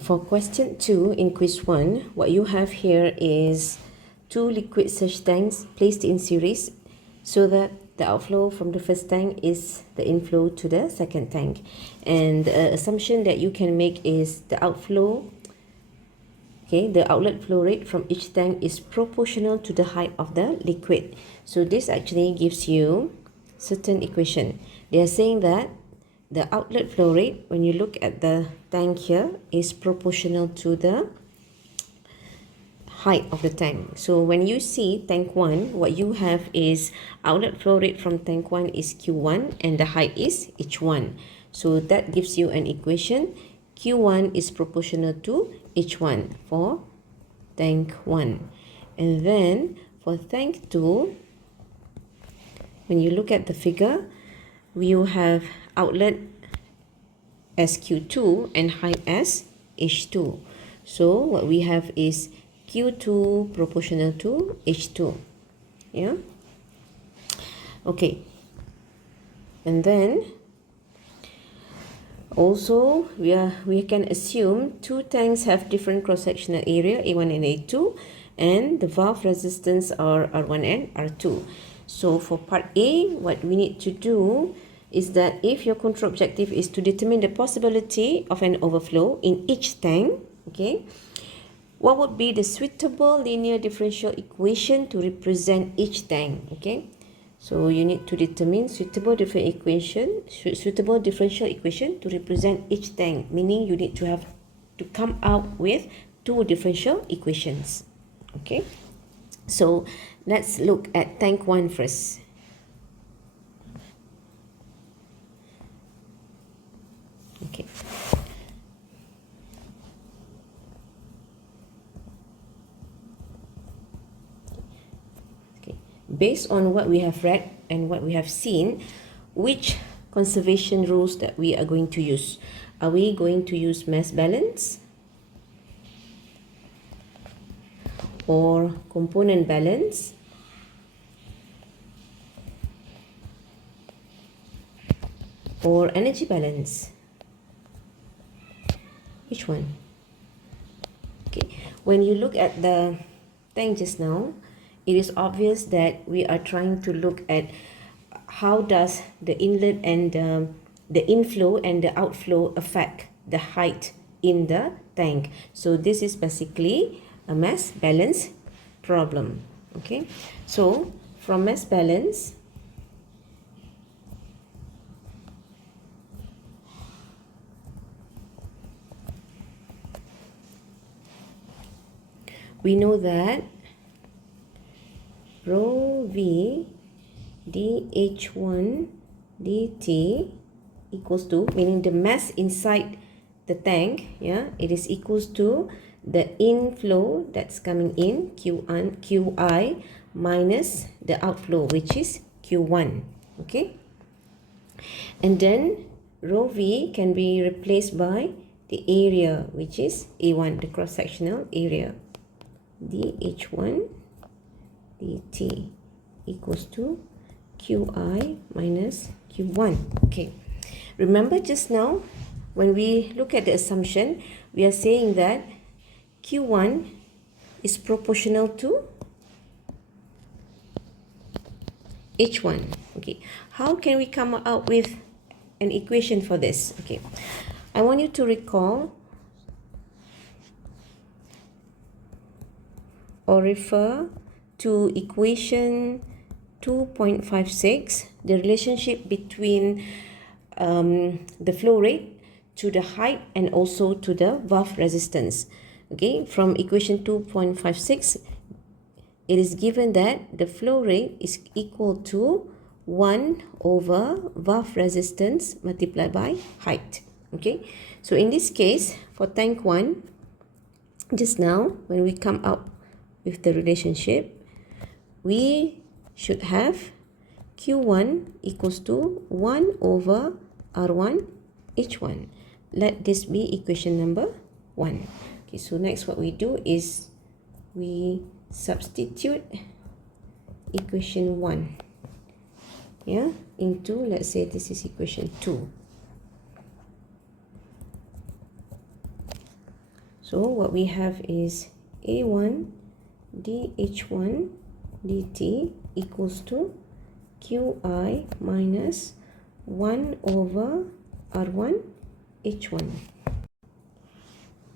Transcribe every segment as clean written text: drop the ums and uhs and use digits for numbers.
For question 2 in quiz 1, what you have here is two liquid surge tanks placed in series so that the outflow from the first tank is the inflow to the second tank. And the assumption that you can make is the outflow, okay, the outlet flow rate from each tank is proportional to the height of the liquid. So this actually gives you certain equation. They are saying that the outlet flow rate, when you look at the tank here, is proportional to the height of the tank. So when you see tank 1, what you have is outlet flow rate from tank 1 is Q1 and the height is H1. So that gives you an equation. Q1 is proportional to H1 for tank 1. And then for tank 2, when you look at the figure, we will have outlet as Q2 and height as H2. So what we have is Q2 proportional to H2. Yeah. Okay. And then also we can assume two tanks have different cross-sectional area A1 and A2, and the valve resistance are R1 and R2. So for part A, what we need to do is that if your control objective is to determine the possibility of an overflow in each tank, okay, what would be the suitable linear differential equation to represent each tank? Okay, so you need to determine suitable differential equation to represent each tank, meaning you need to have to come out with two differential equations. Okay, so let's look at tank 1 first. Okay. Okay. Based on what we have read and what we have seen, which conservation rules that we are going to use? Are we going to use mass balance or component balance or energy balance? Which one? Okay, when you look at the tank just now, it is obvious that we are trying to look at how does the inlet and the inflow and the outflow affect the height in the tank. So this is basically a mass balance problem. Okay, so from mass balance, we know that rho v dH1 dt equals to, meaning the mass inside the tank, yeah, it is equals to the inflow that's coming in Q1 Qi minus the outflow, which is Q1. Okay, and then rho v can be replaced by the area, which is A1, the cross-sectional area, dH1 dt equals to Qi minus Q1. Okay, remember just now when we look at the assumption, we are saying that Q1 is proportional to H1. Okay, how can we come out with an equation for this? Okay, I want you to recall or refer to equation 2.56, the relationship between the flow rate to the height and also to the valve resistance. Okay, from equation 2.56, it is given that the flow rate is equal to 1 over valve resistance multiplied by height. Okay, so in this case, for tank 1, just now when we come up with the relationship, we should have Q1 equals to 1 over R1 H1. Let this be equation number 1. Okay, so next what we do is we substitute equation 1, yeah, into, let's say this is equation 2. So what we have is A1 dH1 dt equals to Qi minus 1 over R1 H1.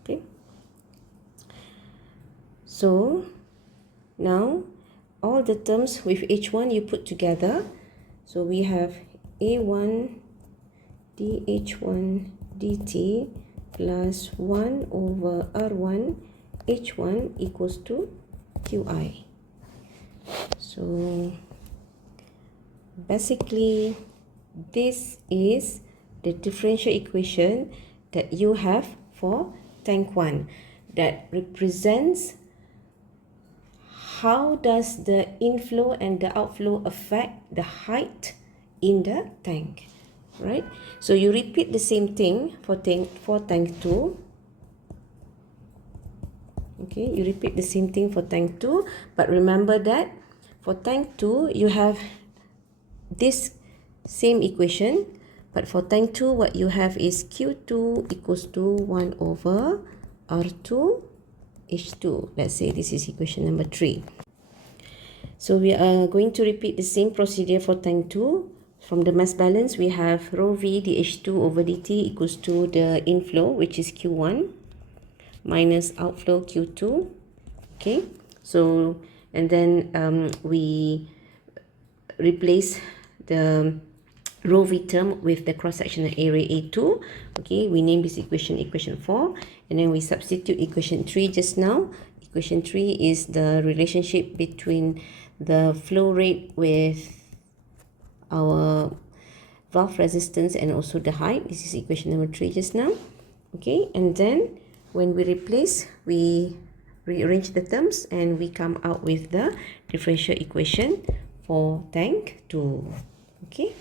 Okay. So now all the terms with H1 you put together. So we have A1 dH1 dt plus 1 over R1 H1 equals to Qi. So basically this is the differential equation that you have for tank 1 that represents how does the inflow and the outflow affect the height in the tank, right? So you repeat the same thing for tank 2. Okay, you repeat the same thing for tank 2, but remember that for tank 2 you have this same equation, but for tank 2 what you have is Q2 equals to 1 over R2 H2. Let's say this is equation number 3. So we are going to repeat the same procedure for tank 2. From the mass balance, we have rho V dH2 over dt equals to the inflow, which is Q1, minus outflow Q2. Okay, so and then we replace the rho V term with the cross-sectional area A2. Okay, we name this equation equation 4, and then we substitute equation 3 just now. Equation 3 is the relationship between the flow rate with our valve resistance and also the height. This is equation number 3 just now. Okay, and then when we replace, we rearrange the terms and we come out with the differential equation for tank 2. Okay.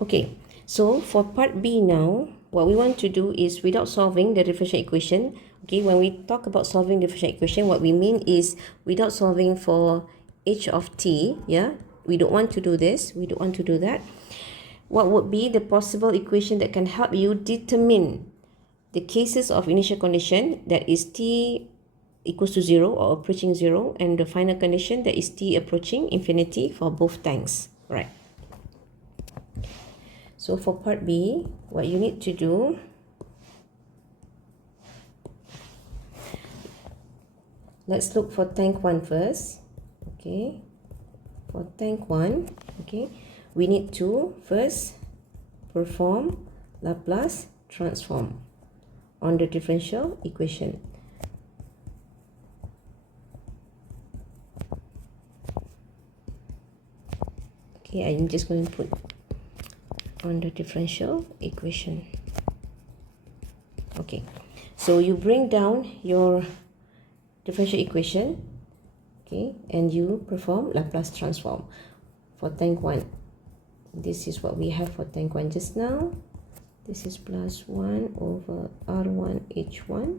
Okay, so for part B now, what we want to do is, without solving the differential equation, okay, when we talk about solving differential equation, what we mean is without solving for h of t, yeah, we don't want to do this, we don't want to do that. What would be the possible equation that can help you determine the cases of initial condition, that is t equals to 0 or approaching 0, and the final condition, that is t approaching infinity for both tanks, right? So for part B, what you need to do, let's look for tank 1 first. Okay, for tank 1, okay, we need to first perform Laplace transform on the differential equation. Okay, I'm just going to put on the differential equation. Okay, so you bring down your differential equation, okay, and you perform Laplace transform for tank 1. This is what we have for tank 1 just now. This is plus 1 over R1 H1.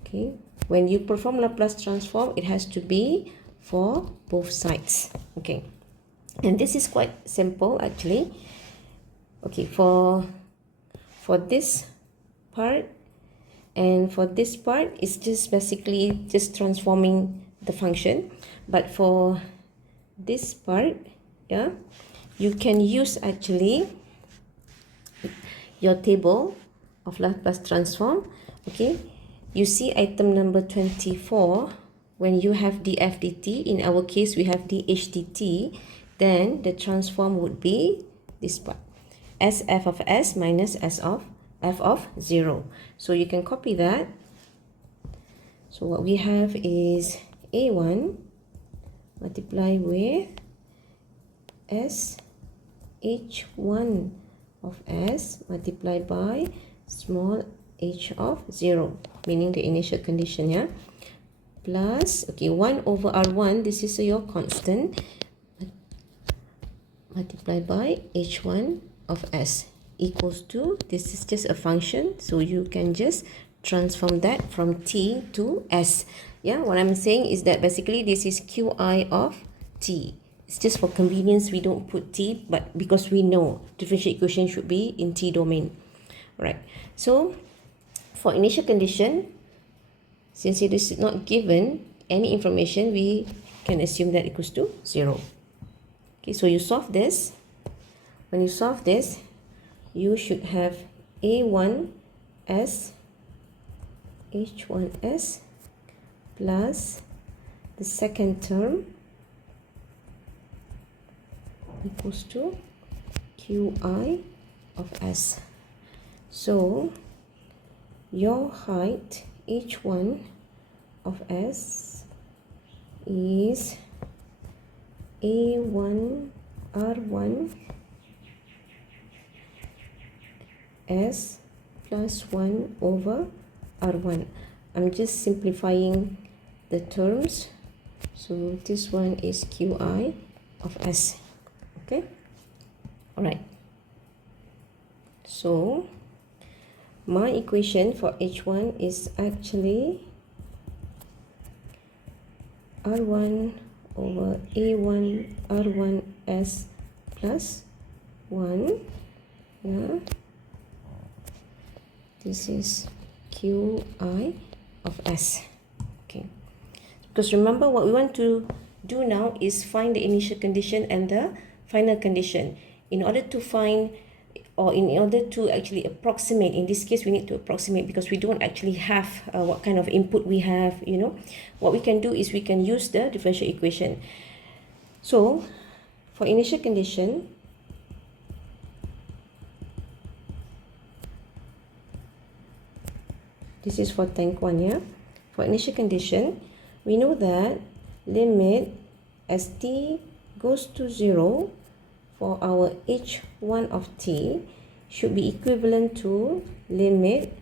Okay, when you perform Laplace transform, it has to be for both sides. Okay, and this is quite simple actually. Okay, for this part and for this part, it's just basically just transforming the function. But for this part, yeah, you can use actually your table of Laplace transform. Okay, you see item number 24, when you have df dt, in our case we have dh dt, then the transform would be this part, s f of s minus s of f of 0. So you can copy that. So what we have is a1 multiply with s h1 of s multiplied by small h of 0, meaning the initial condition, yeah, plus, okay, 1 over r1, this is your constant, multiplied by h1 of s equals to, this is just a function, so you can just transform that from t to s. Yeah, what I'm saying is that basically this is qi of t. It's just for convenience we don't put t, but because we know differential equation should be in t domain. Right, so For initial condition, since it is not given any information, we can assume that equals to 0. Okay, so you solve this. When you solve this, you should have A1S H1S plus the second term equals to Qi of S. So your height H1 of S is A1 R1 S plus 1 over R1. I'm just simplifying the terms. So this one is Qi of S. Okay. Alright. So my equation for H1 is actually R1 over A1 R1 S plus 1. Yeah. This is Qi of S. Okay. Because remember, what we want to do now is find the initial condition and the final condition. In order to find, or in order to actually approximate, in this case we need to approximate because we don't actually have what kind of input we have, you know. What we can do is we can use the differential equation. So for initial condition, this is for tank 1, yeah. For initial condition, we know that limit as t goes to 0 for our h1 of t should be equivalent to limit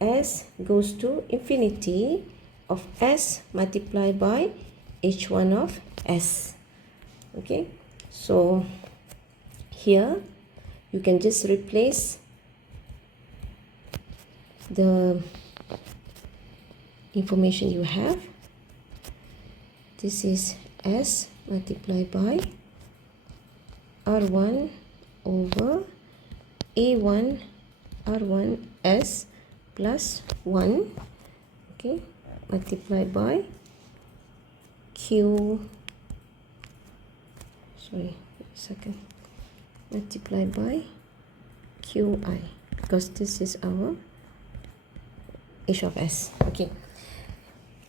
s goes to infinity of s multiplied by h1 of s. Okay, so here you can just replace the information you have. This is s multiplied by R1 over A1 R1 S plus 1, okay, multiplied by multiplied by Qi, because this is our h of s. Okay,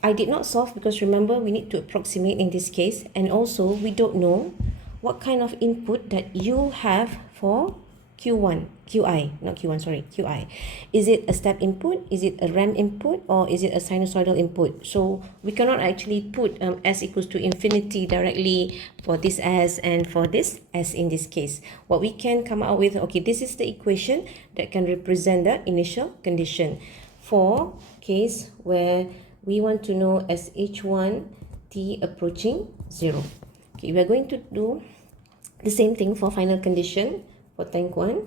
I did not solve because remember we need to approximate in this case, and also we don't know what kind of input that you have for Qi. Is it a step input, is it a ramp input, or is it a sinusoidal input? So we cannot actually put s equals to infinity directly for this s and for this s in this case. What we can come out with, okay, this is the equation that can represent the initial condition for case where we want to know as h1 t approaching 0. Okay, we are going to do the same thing for final condition for tank 1.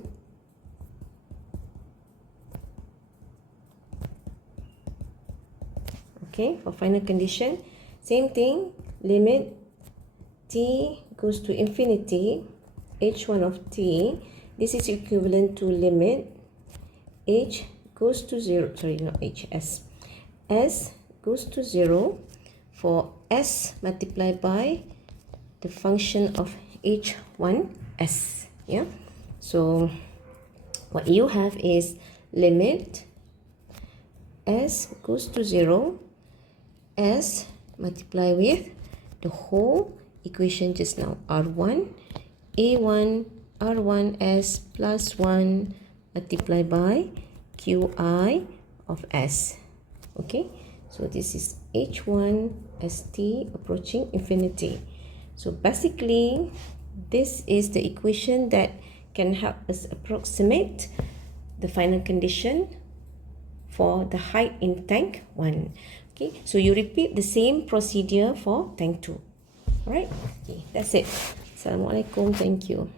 Okay, for final condition, same thing, limit t goes to infinity, h1 of t, this is equivalent to limit h goes to 0, s goes to 0 for s multiplied by the function of h1s. Yeah, so what you have is limit s goes to 0, s multiply with the whole equation just now, r1 a1 r1s plus 1 multiplied by Qi of s. Okay, so this is h1 st approaching infinity. So basically this is the equation that can help us approximate the final condition for the height in tank 1. Okay, so you repeat the same procedure for tank 2. Alright, okay, that's it. Assalamualaikum, thank you.